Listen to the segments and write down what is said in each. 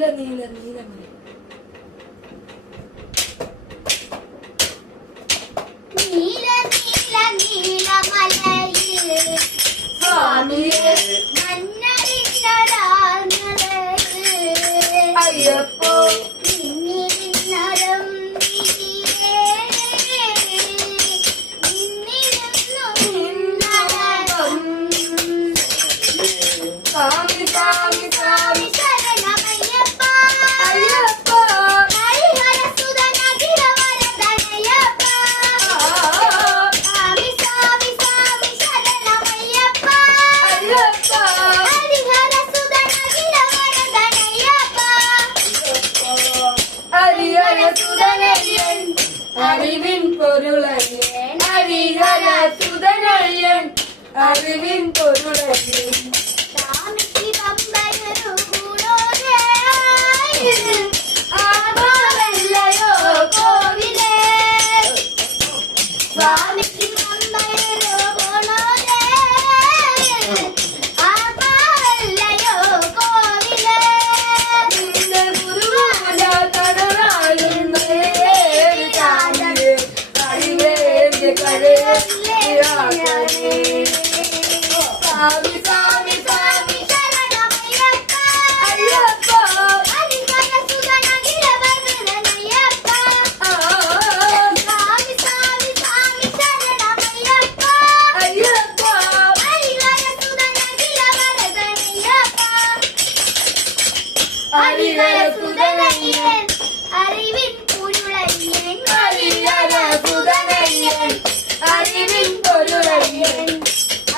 നീല നീല നീല നീല നീല നീല മലയിൽ സ്വാമിയെ മന്നരിന്നൊരാൾന്നത് അയ്യപ്പോ നിന്നിരുന്നരം നീയേ നിന്നിരുന്നു നിന്നടകം സ്വാമി സ്വാമി സ്വാമി ശരണമയ്യപ്പ അയ്യപ്പ ഹരിഹരസുതനഖിലവരദനയ്യപ്പ സ്വാമി സ്വാമി സ്വാമി ശരണമയ്യപ്പ അയ്യപ്പ ഹരിഹരസുതനഖിലവരദനയ്യപ്പ ഹരിഹര സുതനയ്യൻ അറിവിൻ പൊരുളയ്യൻ ഹരിഹര സുതനയ്യൻ അറിവിൻ പൊരുളയ്യൻ സ്വാമിക്ക് പമ്പയൊരു ഗുണോരേ ആത്മാവല്ലയോ കോവിലേ സ്വാമിക്ക് പമ്പയൊരു ഗുണോരേ ആത്മാവല്ലയോ കോവിലേ നിന്റെ ഗുരുവായ തടവാളുന്നേ കാണിയേ അറിവേന്റെ കരയാകണേ സ്വാമി സ്വാമി സ്വാമി ശരണമയ്യപ്പ അയ്യപ്പ ഹരിഹരസുതനഖിലവരദനയ്യപ്പ സ്വാമി സ്വാമി സ്വാമി ശരണമയ്യപ്പ അയ്യപ്പ ഹരിഹരസുതനഖിലവരദനയ്യപ്പ ഹരിഹര സുതനയ്യൻ അറിവിൻ പൊരുളയ്യൻ ഹരിഹര സുതനയ്യൻ അറിവിൻ പൊരുളയ്യൻ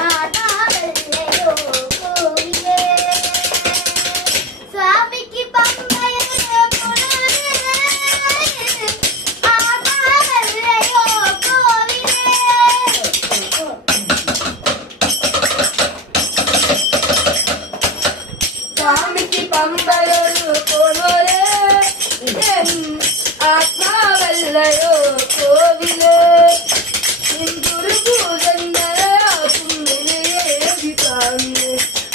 ആത്മാവല്ലയോ കോവിലേ സ്വാമിക്ക് പമ്പയൊരു ഗുണോരേ ആത്മാവല്ലയോ കോവിലേ സ്വാമിക്ക് പമ്പയൊരു കൊണോരേ ആത്മാവല്ലയോ കോവിലേ ഗുരുഭൂജന്മയാകും നിലയേകി സ്വാമിയെ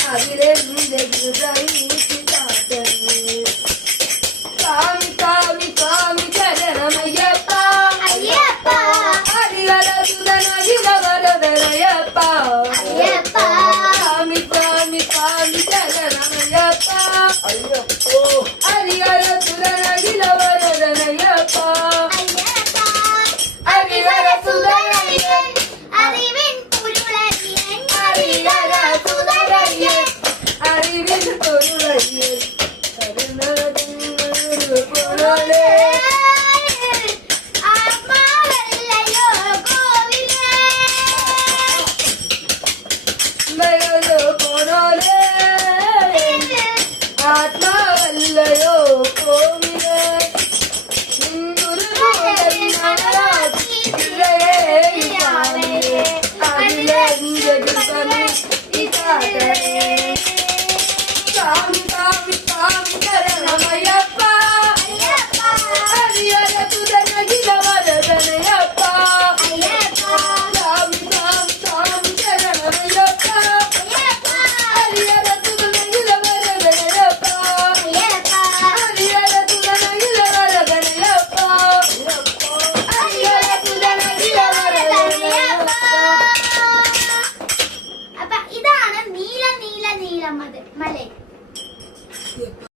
അതിലെന്റെ ഹൃദയിക്ക് കാട്ടണേ സ്വാമി സ്വാമി സ്വാമി ശരണമയ്യപ്പ അയ്യപ്പ ഹരിഹര സുതനഖിലവരദനയ്യപ്പ അയ്യപ്പ സ്വാമി സ്വാമി സ്വാമി ശരണമയ്യപ്പ അയ്യപ്പോ ഹരിഹര സുതനഖിലവരദനയ്യപ്പ അയ്യപ്പ ഹരിഹര സുതനയ്യൻ അറിവിൻ പൊരുളയ്യൻ ഹരിഹര സുതനയ്യൻ അറിവിൻ പൊരുളയ്യൻ കരുണ പൊരുളേ